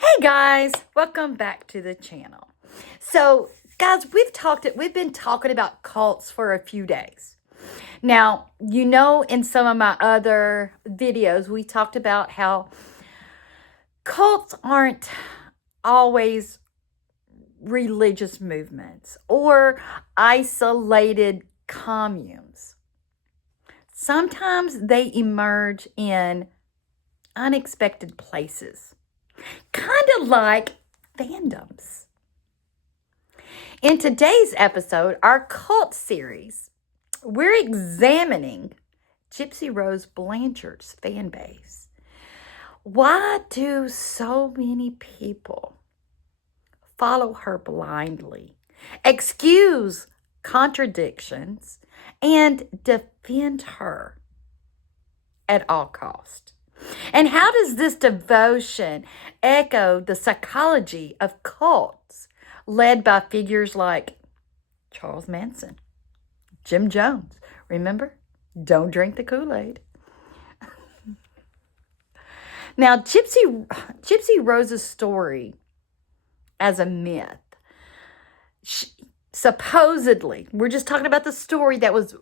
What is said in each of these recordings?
Hey guys, welcome back to the channel. So, guys, we've been talking about cults for a few days. Now, in some of my other videos, we talked about how cults aren't always religious movements or isolated communes. Sometimes they emerge in unexpected places, kind of like fandoms. In today's episode, our cult series, we're examining Gypsy Rose Blanchard's fan base. Why do so many people follow her blindly, excuse contradictions, and defend her at all cost? And how does this devotion echo the psychology of cults led by figures like Charles Manson, Jim Jones? Remember? Don't drink the Kool-Aid. Now, Gypsy Rose's story as a myth, supposedly, we're just talking about the story that was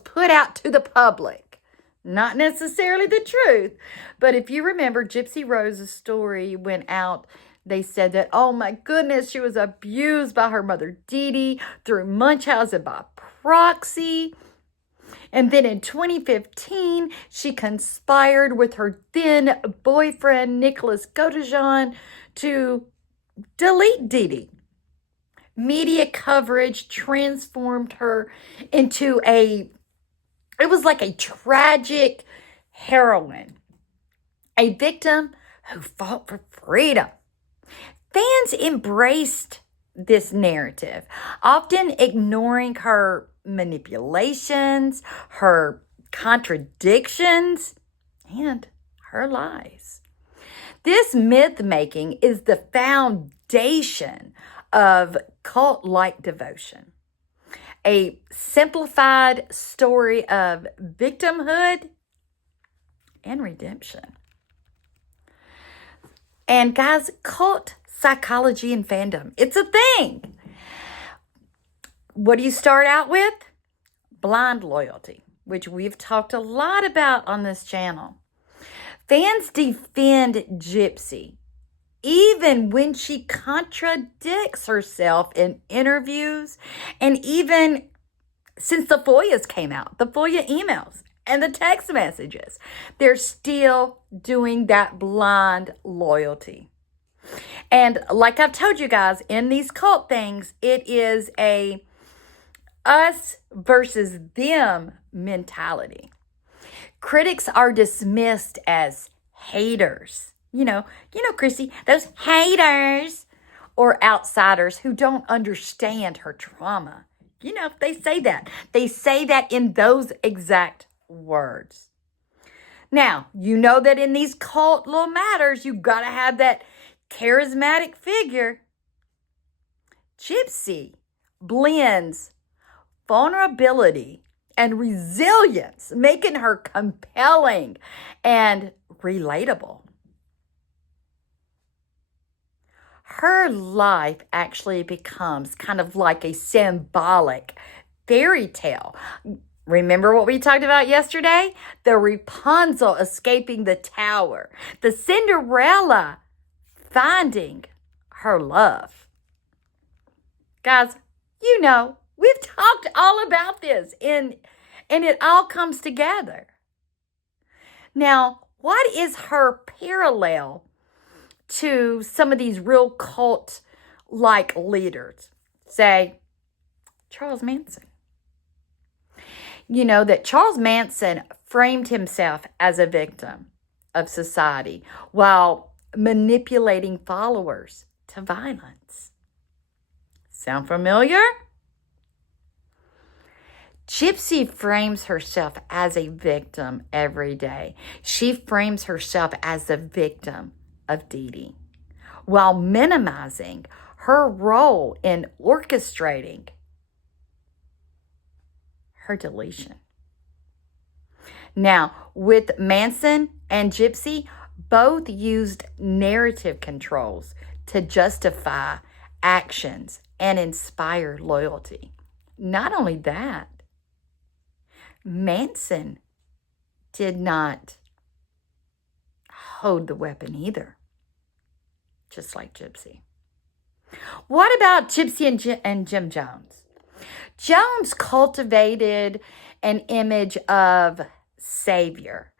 put out to the public. Not necessarily the truth. But if you remember, Gypsy Rose's story went out. They said that, oh my goodness, she was abused by her mother Dee Dee through Munchausen by proxy. And then in 2015, she conspired with her then boyfriend, Nicholas Godejohn, to delete Dee Dee. Media coverage transformed her into it was like a tragic heroine, a victim who fought for freedom. Fans embraced this narrative, often ignoring her manipulations, her contradictions, and her lies. This myth-making is the foundation of cult-like devotion. A simplified story of victimhood and redemption. And guys, cult psychology and fandom, it's a thing. What do you start out with? Blind loyalty, which we've talked a lot about on this channel. Fans defend Gypsy even when she contradicts herself in interviews, and even since the FOIAs came out, the FOIA emails and the text messages, they're still doing that blind loyalty. And like I've told you guys, in these cult things, it is a us versus them mentality. Critics are dismissed as haters. You know, Chrissy, those haters or outsiders who don't understand her trauma. They say that. They say that in those exact words. Now, you know that in these cult little matters, you got to have that charismatic figure. Gypsy blends vulnerability and resilience, making her compelling and relatable. Her life actually becomes kind of like a symbolic fairy tale. Remember what we talked about yesterday? The Rapunzel escaping the tower. The Cinderella finding her love. Guys, we've talked all about this and it all comes together. Now, what is her parallel to some of these real cult-like leaders? Say, Charles Manson. You know that Charles Manson framed himself as a victim of society while manipulating followers to violence. Sound familiar? Gypsy frames herself as a victim every day. She frames herself as the victim of Dee Dee, while minimizing her role in orchestrating her deletion. Now, with Manson and Gypsy, Both used narrative controls to justify actions and inspire loyalty. Not only that, Manson did not hold the weapon either, just like Gypsy. What about Gypsy and Jim Jones? Jones cultivated an image of savior,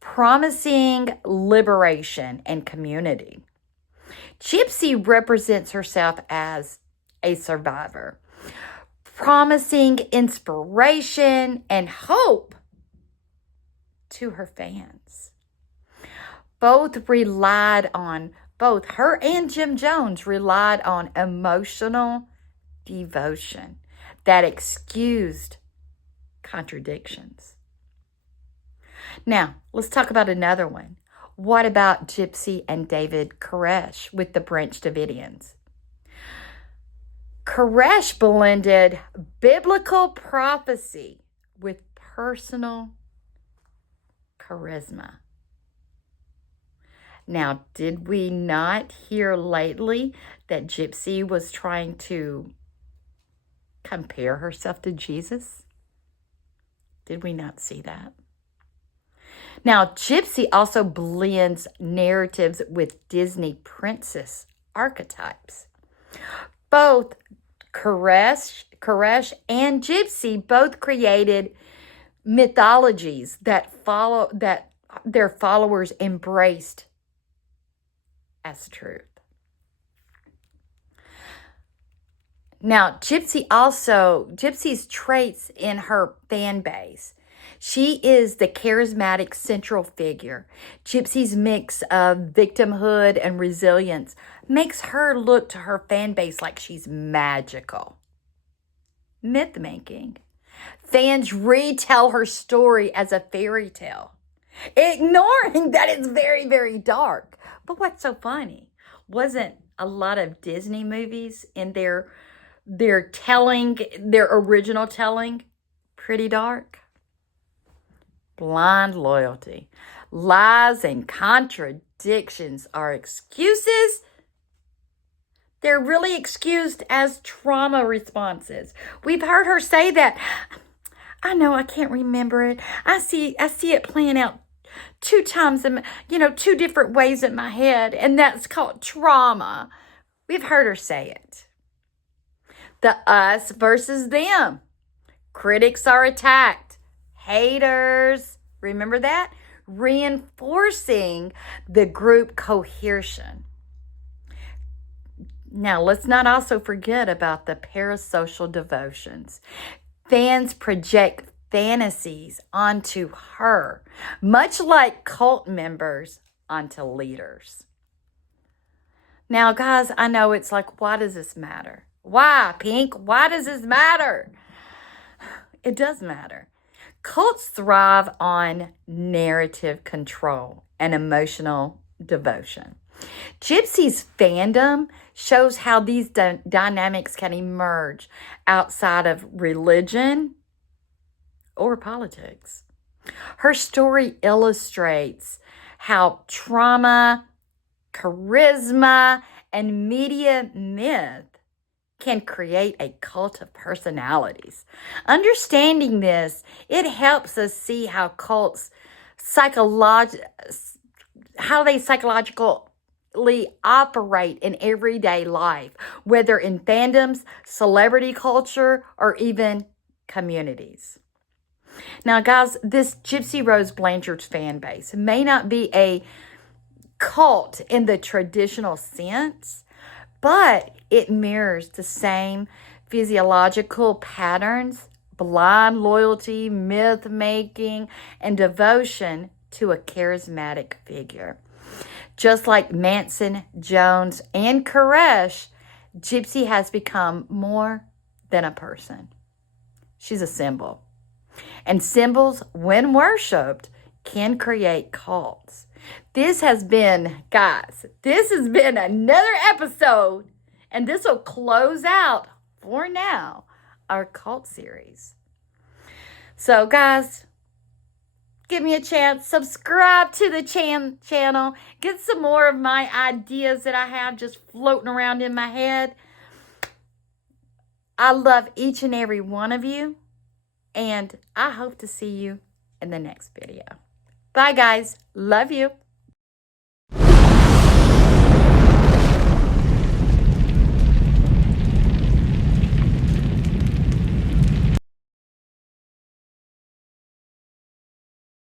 promising liberation and community. Gypsy represents herself as a survivor, promising inspiration and hope to her fans. Both her and Jim Jones relied on emotional devotion that excused contradictions. Now, let's talk about another one. What about Gypsy and David Koresh with the Branch Davidians? Koresh blended biblical prophecy with personal charisma. Now, did we not hear lately that Gypsy was trying to compare herself to Jesus? Did we not see that? Now, Gypsy also blends narratives with Disney princess archetypes. Both Koresh and Gypsy both created mythologies that their followers embraced as truth. Now, Gypsy's traits in her fan base. She is the charismatic central figure. Gypsy's mix of victimhood and resilience makes her look to her fan base like she's magical. Myth making. Fans retell her story as a fairy tale, ignoring that it's very, very dark. But what's so funny? Wasn't a lot of Disney movies in their original telling pretty dark? Blind loyalty. Lies and contradictions are excuses. They're really excused as trauma responses. We've heard her say that. I know I can't remember it. I see it playing out 2 times, 2 different ways in my head, and that's called trauma. We've heard her say it. The us versus them. Critics are attacked. Haters. Remember that? Reinforcing the group cohesion. Now, let's not also forget about the parasocial devotions. Fans project fantasies onto her, much like cult members onto leaders. Now, guys, I know it's like, why does this matter? Why, Pink? Why does this matter? It does matter. Cults thrive on narrative control and emotional devotion. Gypsy's fandom shows how these dynamics can emerge outside of religion or politics. Her story illustrates how trauma, charisma, and media myth can create a cult of personalities. Understanding this, it helps us see how cults psychologically operate in everyday life, whether in fandoms, celebrity culture, or even communities. Now, guys, this Gypsy Rose Blanchard's fan base may not be a cult in the traditional sense, but it mirrors the same physiological patterns: blind loyalty, myth making, and devotion to a charismatic figure. Just like Manson, Jones, and Koresh, Gypsy has become more than a person. She's a symbol. And symbols, when worshipped, can create cults. This has been another episode, and this will close out, for now, our cult series. So, guys, give me a chance. Subscribe to the channel. Get some more of my ideas that I have just floating around in my head. I love each and every one of you. And I hope to see you in the next video. Bye, guys. Love you.